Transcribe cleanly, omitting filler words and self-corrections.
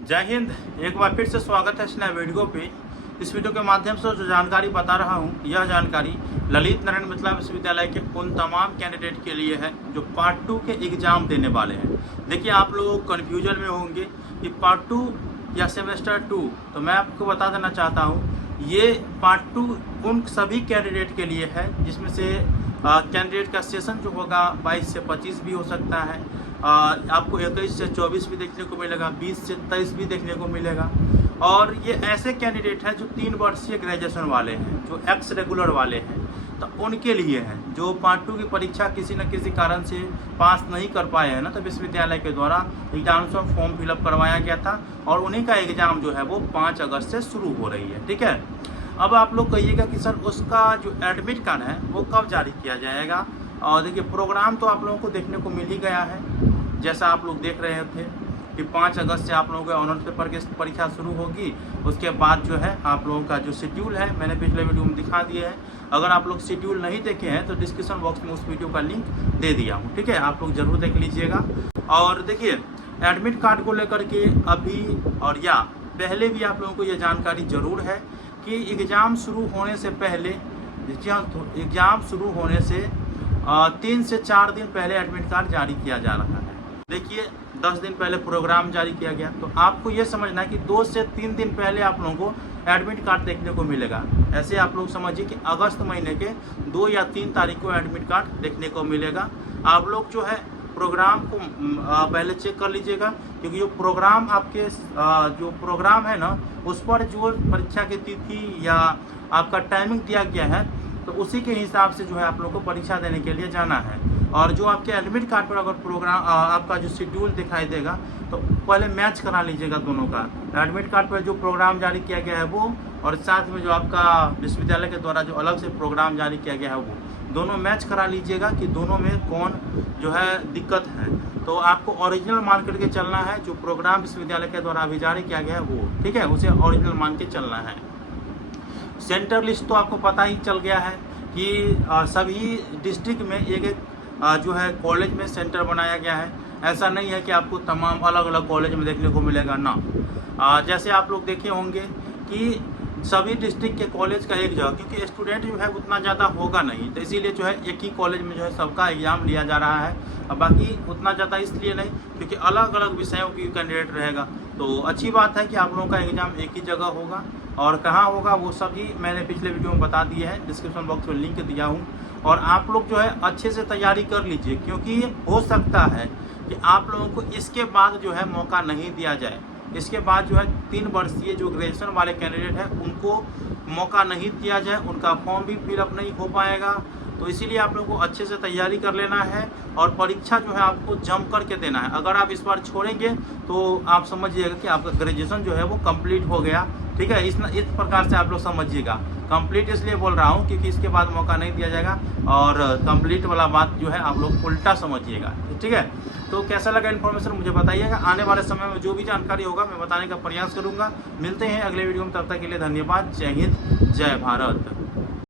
जय हिंद। एक बार फिर से स्वागत है इस नए वीडियो पे। इस वीडियो के माध्यम से जो जानकारी बता रहा हूँ, यह जानकारी ललित नारायण मिथिला विश्वविद्यालय के उन तमाम कैंडिडेट के लिए है जो पार्ट 2 के एग्जाम देने वाले हैं। देखिए, आप लोग कन्फ्यूजन में होंगे कि पार्ट 2 या सेमेस्टर 2, तो मैं आपको बता देना चाहता हूँ ये पार्ट 2 उन सभी कैंडिडेट के लिए है जिसमें से कैंडिडेट का सेशन जो होगा 22 से 25 भी हो सकता है। आपको 21 से 24 भी देखने को मिलेगा, 20 से 23 भी देखने को मिलेगा। और ये ऐसे कैंडिडेट हैं जो 3 वर्षीय ग्रेजुएशन वाले हैं, जो एक्स रेगुलर वाले हैं, तो उनके लिए है। जो पार्ट 2 की परीक्षा किसी न किसी कारण से पास नहीं कर पाए हैं ना, तो विश्वविद्यालय के द्वारा एग्जामिनेशन फॉर्म फिलअप करवाया गया था और उन्हीं का एग्ज़ाम जो है वो 5 अगस्त से शुरू हो रही है। ठीक है, अब आप लोग कहिएगा कि सर उसका जो एडमिट कार्ड है वो कब जारी किया जाएगा। और देखिए, प्रोग्राम तो आप लोगों को देखने को मिल ही गया है, जैसा आप लोग देख रहे थे कि 5 अगस्त से आप लोगों के ऑनर्स पेपर की परीक्षा शुरू होगी। उसके बाद जो है आप लोगों का जो शेड्यूल है मैंने पिछले वीडियो में दिखा दिया है। अगर आप लोग शेड्यूल नहीं देखे हैं तो डिस्क्रिप्शन बॉक्स में उस वीडियो का लिंक दे दिया हूँ। ठीक है, आप लोग जरूर देख लीजिएगा। और देखिए, एडमिट कार्ड को लेकर के अभी और या पहले भी आप लोगों को ये जानकारी ज़रूर है कि एग्ज़ाम शुरू होने से पहले, एग्ज़ाम शुरू होने से 3 से 4 दिन पहले एडमिट कार्ड जारी किया जा रहा है। देखिए, 10 दिन पहले प्रोग्राम जारी किया गया, तो आपको ये समझना है कि 2 से 3 दिन पहले आप लोगों को एडमिट कार्ड देखने को मिलेगा। ऐसे आप लोग समझिए कि अगस्त महीने के 2 या 3 तारीख को एडमिट कार्ड देखने को मिलेगा। आप लोग जो है प्रोग्राम को पहले चेक कर लीजिएगा, क्योंकि जो प्रोग्राम आपके जो प्रोग्राम है ना, उस पर जो परीक्षा की तिथि या आपका टाइमिंग दिया गया है, तो उसी के हिसाब से जो है आप लोगों को परीक्षा देने के लिए जाना है। और जो आपके एडमिट कार्ड पर अगर प्रोग्राम आपका जो शेड्यूल दिखाई देगा, तो पहले मैच करा लीजिएगा दोनों का। एडमिट कार्ड पर जो प्रोग्राम जारी किया गया है वो, और साथ में जो आपका विश्वविद्यालय के द्वारा जो अलग से प्रोग्राम जारी किया गया है वो, दोनों मैच करा लीजिएगा कि दोनों में कौन जो है दिक्कत है। तो आपको ओरिजिनल मान करके चलना है, जो प्रोग्राम विश्वविद्यालय के द्वारा अभी जारी किया गया है वो, ठीक है, उसे ओरिजिनल मान के चलना है। सेंटर लिस्ट तो आपको पता ही चल गया है कि सभी डिस्ट्रिक्ट में एक जो है कॉलेज में सेंटर बनाया गया है। ऐसा नहीं है कि आपको तमाम अलग अलग कॉलेज में देखने को मिलेगा ना। जैसे आप लोग देखे होंगे कि सभी डिस्ट्रिक्ट के कॉलेज का एक जगह, क्योंकि स्टूडेंट जो है उतना ज़्यादा होगा नहीं, तो इसीलिए जो है एक ही कॉलेज में जो है सबका एग्जाम लिया जा रहा है। अब बाकी उतना ज़्यादा इसलिए नहीं क्योंकि अलग अलग विषयों की कैंडिडेट रहेगा। तो अच्छी बात है कि आप लोगों का एग्ज़ाम एक ही जगह होगा, और कहाँ होगा वो सभी मैंने पिछले वीडियो में बता दिए हैं, डिस्क्रिप्शन बॉक्स में लिंक दिया हूँ। और आप लोग जो है अच्छे से तैयारी कर लीजिए, क्योंकि हो सकता है कि आप लोगों को इसके बाद जो है मौका नहीं दिया जाए। इसके बाद जो है 3 वर्षीय जो ग्रेजुएशन वाले कैंडिडेट हैं उनको मौका नहीं दिया जाए, उनका फॉर्म भी फिलअप नहीं हो पाएगा। तो इसीलिए आप लोगों को अच्छे से तैयारी कर लेना है और परीक्षा जो है आपको जम करके देना है। अगर आप इस बार छोड़ेंगे तो आप समझिएगा कि आपका ग्रेजुएशन जो है वो कंप्लीट हो गया। ठीक है, इस प्रकार से आप लोग समझिएगा। कंप्लीट इसलिए बोल रहा हूँ क्योंकि इसके बाद मौका नहीं दिया जाएगा, और कंप्लीट वाला बात जो है आप लोग उल्टा समझिएगा। ठीक है, तो कैसा लगा इन्फॉर्मेशन मुझे बताइएगा। आने वाले समय में जो भी जानकारी होगा मैं बताने का प्रयास करूँगा। मिलते हैं अगले वीडियो में, तब तक के लिए धन्यवाद। जय हिंद, जय भारत।